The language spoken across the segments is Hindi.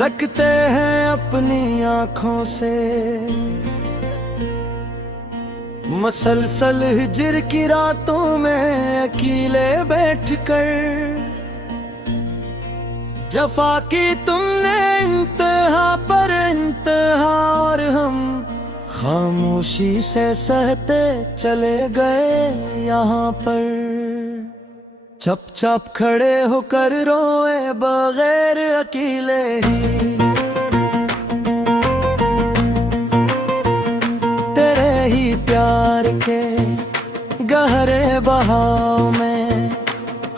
सकते हैं अपनी आँखों से मसलसल हिज्र की रातों में अकेले बैठकर। जफा की तुमने इंतहा पर इंतहा और हम खामोशी से सहते चले गए यहाँ पर। चुपचाप खड़े होकर रोए बगैर अकेले ही, तेरे ही प्यार के गहरे बहाव में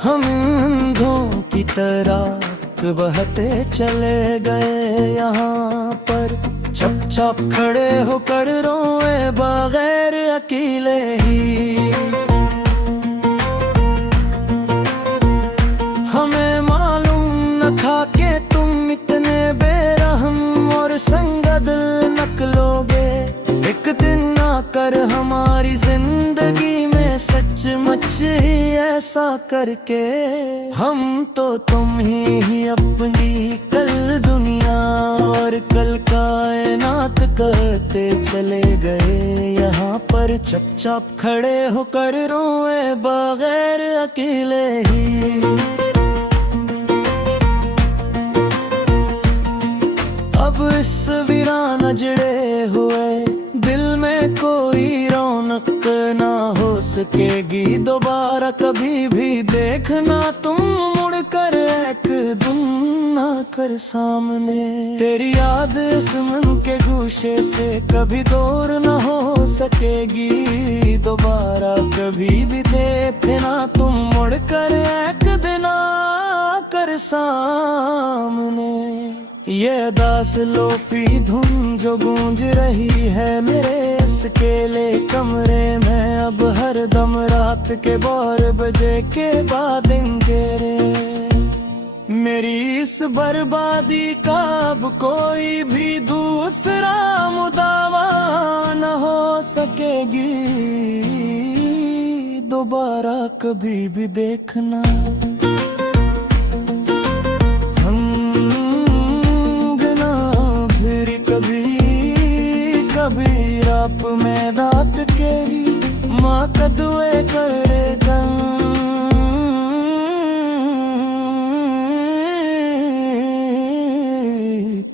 हम अंधों की तरह बहते चले गए यहाँ पर। चुपचाप खड़े होकर रोए बगैर अकेले ही। हमें मालूम न था कि तुम इतने बेरहम और संगदिल निकलोगे। एक दिन आकर हमारी जिंदगी में सचमुच ही ऐसा करके। हम तो तुम ही अपनी कल दुनिया और कल कायनात करते चले गए यहाँ पर। चुपचाप खड़े होकर रोए बगैर अकेले ही। अब इस वीरान अजड़े हुए दिल में कोई रौनक ना हो सकेगी दोबारा कभी भी। देखना तुम मुड़कर एक दिन ना कर सामने। तेरी याद इस मन के गूशे से कभी दूर ना हो सकेगी दोबारा कभी भी। देखना तुम मुड़कर एक दिन आकर सामने। ये दास लोफी धुन जो गूंज रही है मेरे इस अकेले कमरे में अब हर दम रात के 12 बजे के बाद अंधेरे। मेरी इस बर्बादी का अब कोई भी दूसरा मुदावा न हो सकेगी दोबारा कभी भी। देखना कभी रात में रात के ही माँ का दुए करेगा।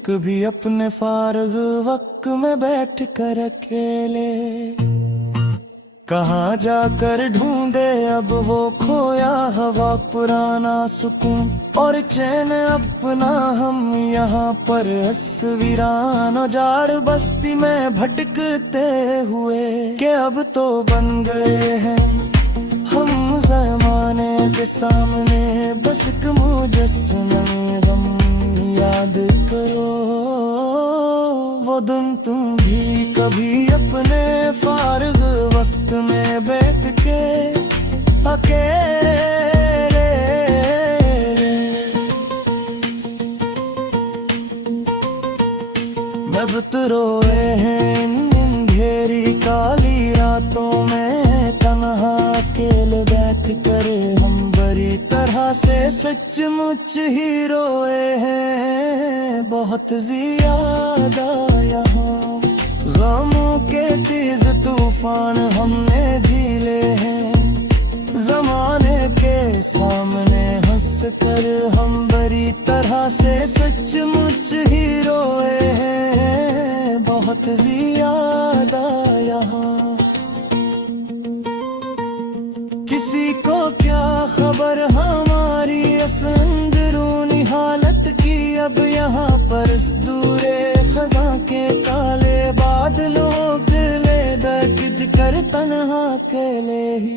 कभी अपने फारग वक्त में बैठ कर अकेले कहाँ जाकर ढूंढे अब वो खोया हवा पुराना सुकून और चैन अपना। हम यहाँ पर इस वीरान जाड़ बस्ती में भटकते हुए के अब तो बन गए हैं हम ज़माने के सामने। बस एक मुजस्समा गम याद करो वो दिन तुम भी कभी अपने फारग वक्त में बैठ के अकेले। अब तो रोए हैं इन अंधेरी काली रातों में तन्हा अकेले बैठ कर हम बड़ी तरह से सचमुच ही रोए हैं। बहुत ज्यादा यहाँ गमों के तेज तूफान हमने झेले हैं। जमाने के सामने हंस कर हम बड़ी तरह से सचमुच ही रोए हैं। बहुत ज्यादा यहाँ किसी को क्या खबर हमारी इस अंदरूनी हालत की। अब यहाँ पर इस दूरे खजा के काले बादलों के ले दर्ज कर तन्हा अकेले ही।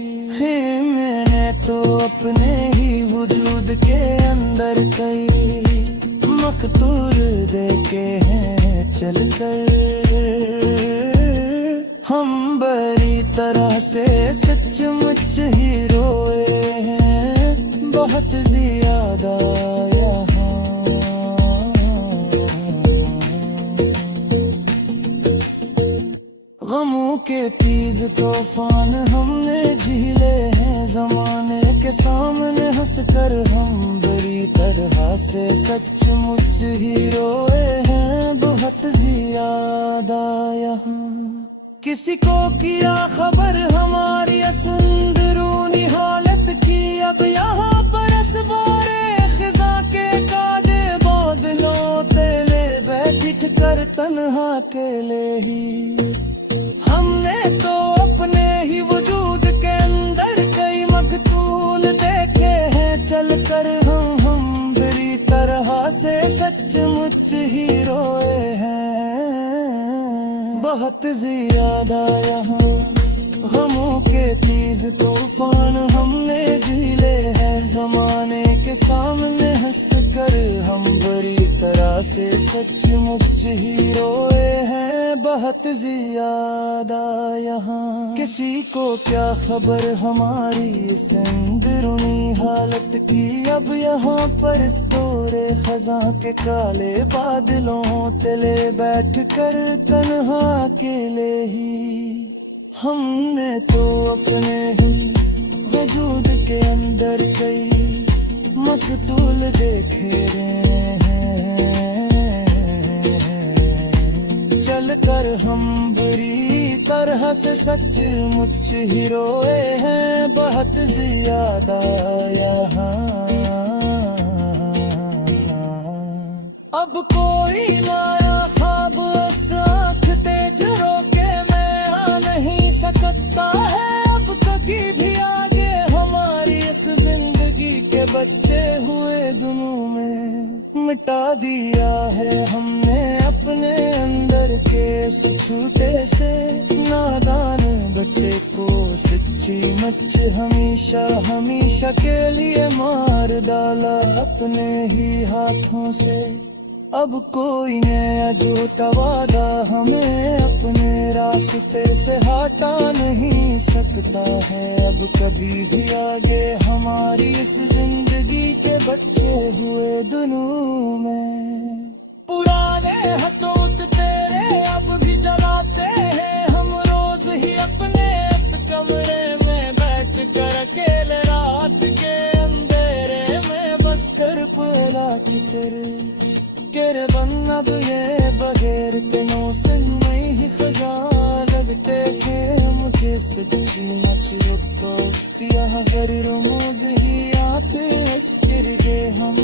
मैंने तो अपने ही वजूद के अंदर कई मकतूल देखे हैं चल कर। हम बड़ी तरह से सचमुच ही रोए हैं बहुत ज्यादा यहाँ। गमों के तेज तूफान हमने झेले हैं। जमाने के सामने हंस कर हम बड़ी तरह से सचमुच ही रोए हैं बहुत ज्यादा यहाँ। किसी को किया खबर हमारी अंदरूनी हालत की, अब यहाँ पर असबारे खिजा के काटे बादलों तेले बैठ कर तन्हा अकेले ही। हमने तो अपने ही वजूद के अंदर कई मकतूल देखे हैं चल कर, हम बुरी तरह से सचमुच ही रोए हैं बहुत ज्यादा यहाँ। गमों के तेज तूफान हमने झेले हैं जमाने के सामने हंस कर, हम बुरी तरह से सचमुच ही रोए हैं बहुत ज्यादा यहाँ। किसी को क्या खबर हमारी इस अंदरूनी हालत की, अब यहाँ पर इस दौरे खजा के काले बादलों तले बैठ कर तन्हा अकेले ही। हमने तो अपने ही वजूद के अंदर कई मकतूल देखे हैं चल कर, हम बुरी तरह से सचमुच ही रोए हैं बहुत ज्यादा यहाँ। अब कोई नया ख्वाब उस आँख तेज रोके मैं आ नहीं सकता है अब कभी भी आगे हमारी इस जिंदगी के बच्चे हुए दिनों में। मिटा दिया है हमने अपने अंदर के इस छूटे से नादान बच्चे को, सच्ची मच हमेशा हमेशा के लिए मार डाला अपने ही हाथों से। अब कोई नया झूठा वादा हमें अपने रास्ते से हटा नहीं सकता है अब कभी भी आगे हमारी इस जिंदगी के बच्चे हुए दिनों में। पुराने हथौत तेरे अब भी जलाते हैं हम रोज ही अपने इस कमरे में बैठ कर अकेले रात के अंधेरे में बस कर पला के तेरे बन अब ये बगैर तेनों से नहीं ही खजा लगते थे मुझे सच्ची मच रुको पिया हर रोज ही आप इसके हम।